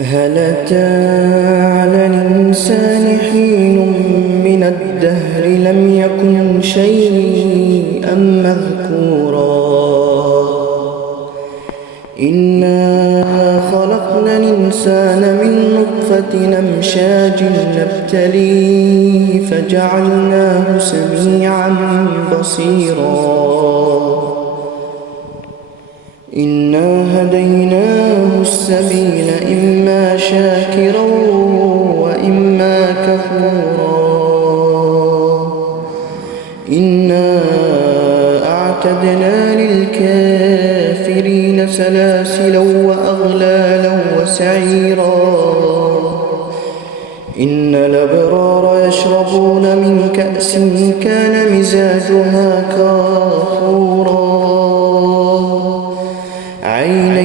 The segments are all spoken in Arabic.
هل أتى على الإنسان حين من الدهر لم يكن شيئا مذكورا إنا خلقنا الإنسان من نطفة أمشاج نبتليه فجعلناه سميعا بصيرا إنا هديناه السبيل إما شاكرا وإما كفورا إنا أعتدنا للكافرين سلاسلا وأغلالا وسعيرا إن الأبرار يشربون من كأس كان مزاجها كافورا عينا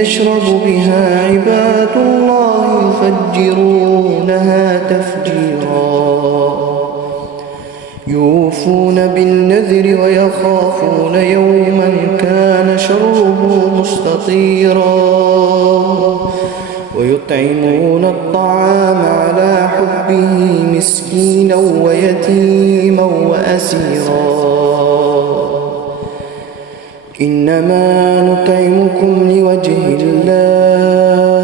يشرب بها عباد الله يفجرونها تفجيرا يوفون بالنذر ويخافون يوما كان شره مستطيرا ويطعمون الطعام على حبه مسكينا ويتيما وأسيرا إنما نطعمكم لوجه الله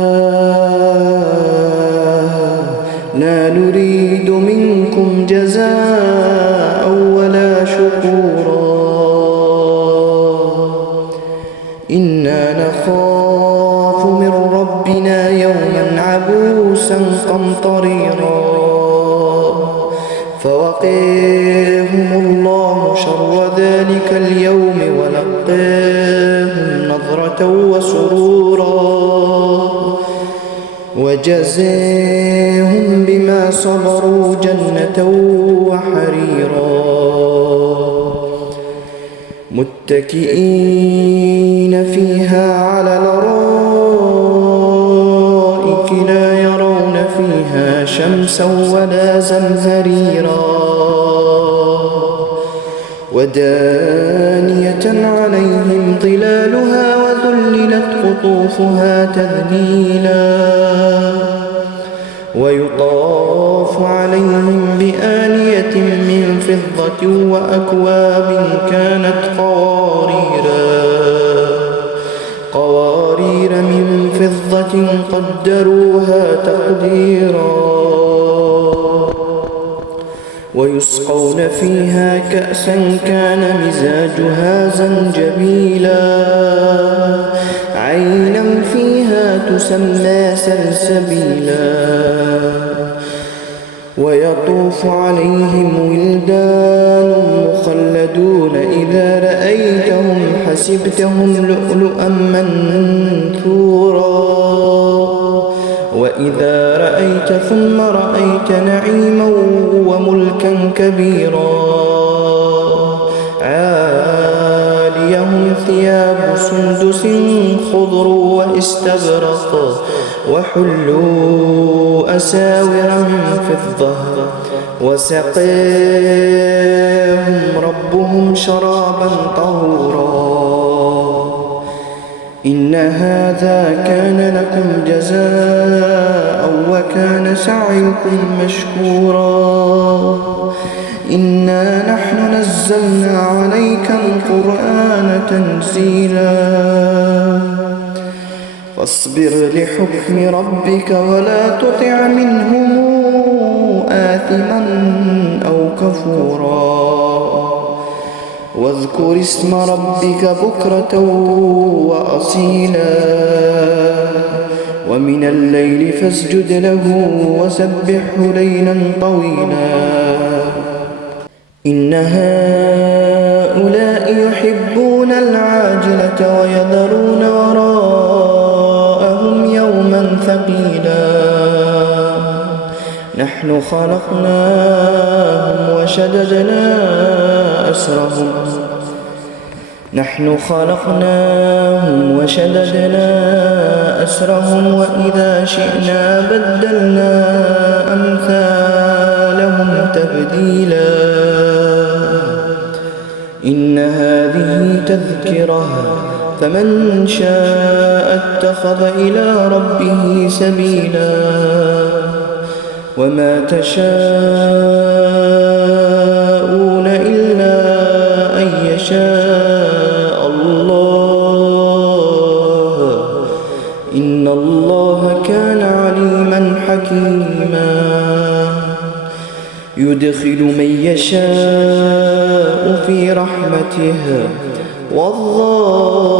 لا نريد منكم جزاء ولا شكورا إنا نخاف من ربنا يوما عبوسا قمطريرا فوقيهم الله شر ذلك اليوم ولقاهم نظرة وسرورا وجزاهم بما صبروا جنة وحريرا متكئين فيها على الأرائك لا يرون فيها شمسا ولا زمهريرا ودانية عليهم ظلالها وذللت قطوفها تذليلا ويطاف عليهم بآنية من فضة وأكواب كانت قوارير من فضة قدروها تقديرا ويسقون فيها كأسا كان مزاجها زنجبيلا عينا فيها تسمى سلسبيلا ويطوف عليهم ولدان مخلدون إذا رأيتهم حسبتهم لؤلؤا منثورا وإذا رأيت ثم رأيت نعيما وملكا كبيرا عاليهم ثياب سندس خضر واستبرق وحلوا أساور من فضة وسقاهم ربهم شرابا طهورا إن هذا كان لكم جزاء وكان سعيكم مشكورا إنا نحن نزلنا عليك القرآن تنزيلا فاصبر لحكم ربك ولا تطع منهم آثما أو كفورا واذكر اسم ربك بكرة وأصيلا ومن الليل فاسجد له وسبحه ليلا طويلا إن هؤلاء يحبون العاجلة ويذرون وراءهم يوما ثقيلا نحن خلقناهم وشددنا أسرهم وإذا شئنا بدلنا أمثالهم تبديلا إن هذه تذكرة فمن شاء اتخذ إلى ربه سبيلا وما تشاءون إلا أن يشاء الله إن الله كان عليما حكيما يدخل من يشاء في رحمته والله